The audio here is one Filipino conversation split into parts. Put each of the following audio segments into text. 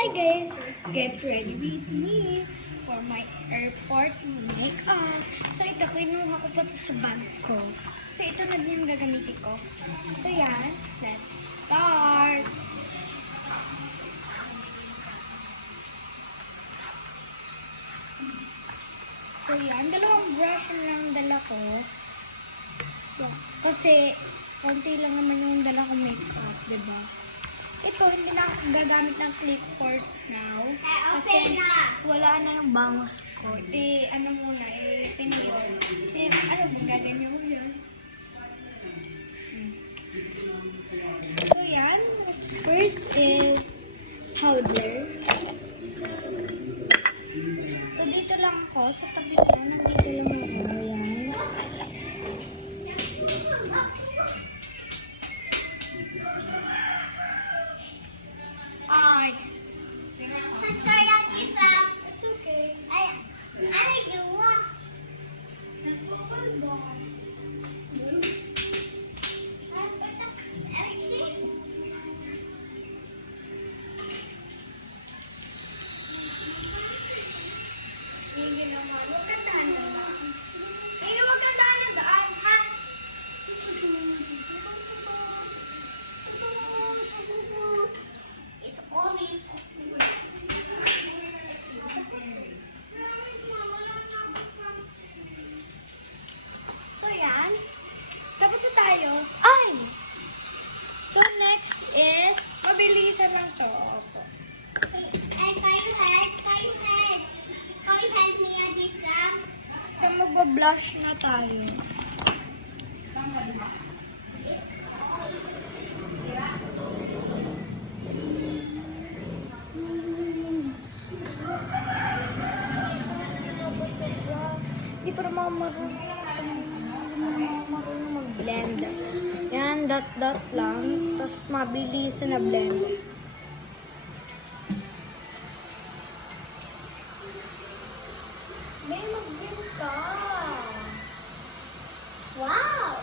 Hi guys! Get ready with me for my airport makeup. So ito, kinuha ko pa ito sa bag ko. So ito na din yung gagamitin ko. So yan, let's start! So yan, dalawang brush lang dala ko. Yeah. Kasi, konti lang naman yung dala ko makeup, diba? Ito, hindi na ako gagamit ng clip for now. Kasi wala na yung bangus ko. Piniro. Ano bang gaganyan mo yun? So yan, first is powder. So dito lang ako, sa tabi na, nandito lang ako. Yan. Ay. Masaya, Isa. It's okay. Ano gawa? Nagpapalbon. Hindi naman. Huwag kang daan ng daan. Ay, huwag kang daan ng daan, ha? Ito Ori. So, yan. Tapos na tayo. Ay! So, next is, mabilisan lang to. Opo. Can you help? Can you help me, Adisa? So, magba-blush na tayo. Hindi pa naman marunong mag-blend. Yan, dot lang. Tapos mabilisan na blend. May mag-blend ka. Wow!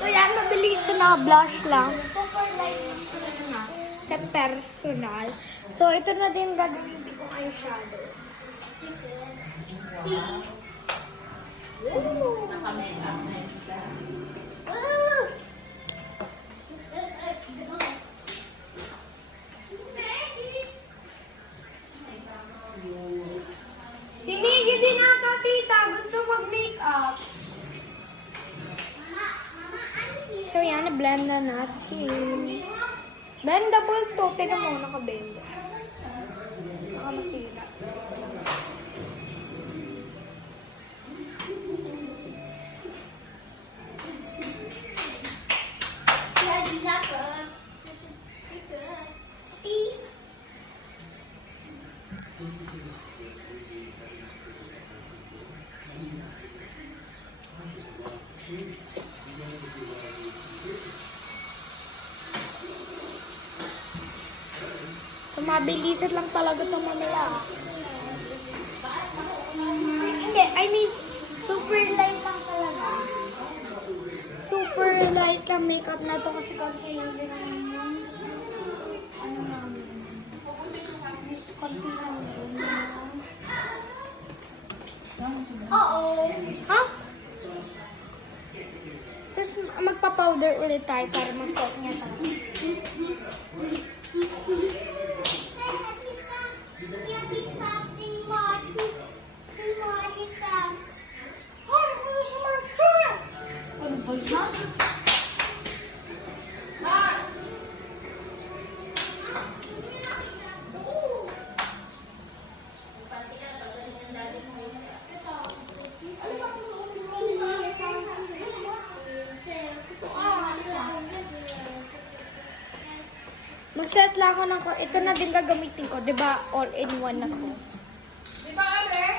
So yan, mabilisan na blush lang. Super light na sa personal. So ito na din gagamitin kong eyeshadow. Si Miggy din ata, tita. Gusto mag-makeup. So yan, na-blend na natin. Bendable to. Tignan mo, naka-bend. Naka-masira. Speed. So, mabilisan lang talaga ito mamaya. Hindi, I mean, super light lang talaga. Super light lang makeup na to kasi konti lang din yung ano namin. Konti lang din. Oo. Ha? Tapos magpa-powder ulit tayo para mag-set niya tayo. Ano ba yan? Nag-set lang ako ng... Ito na din gagamitin ko. Diba all-in-one na to? Diba, Ale?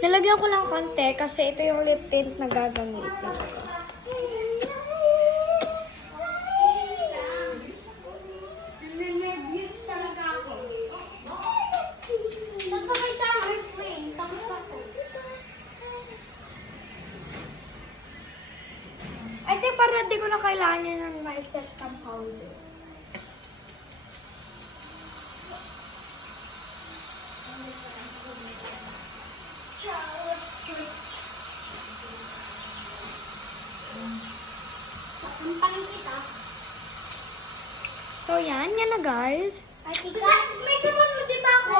Nalagyan ko lang konti kasi ito yung lip tint na gagamitin ko. Nervous talaga ako. Nasakay ka, heart mo eh. Takot ako. Ay, di, parang di ko na kailangan yun ng ma-set ng powder. Sasampaling kita. So, yan na guys. Ay, tika. May kapag mo, di ba ako?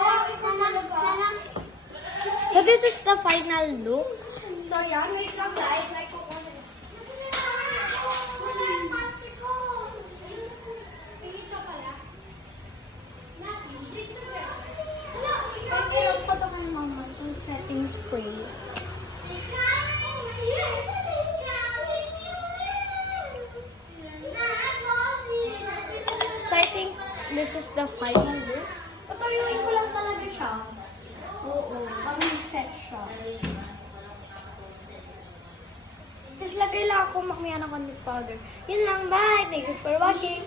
So, this is the final look. So, yan. Wait lang, guys. May kukunin. Wala yung pati ko. Dito pala. Dito ka. Wala, ikaw. Pwede lang pa ito ka ng mama itong setting spray. So, I think this is the final look. Patuyuin ko lang talaga siya. Oo, pang-set siya. Tapos lagay lang ako makamaya ng konting powder. Yun lang, bye! Thank you for watching!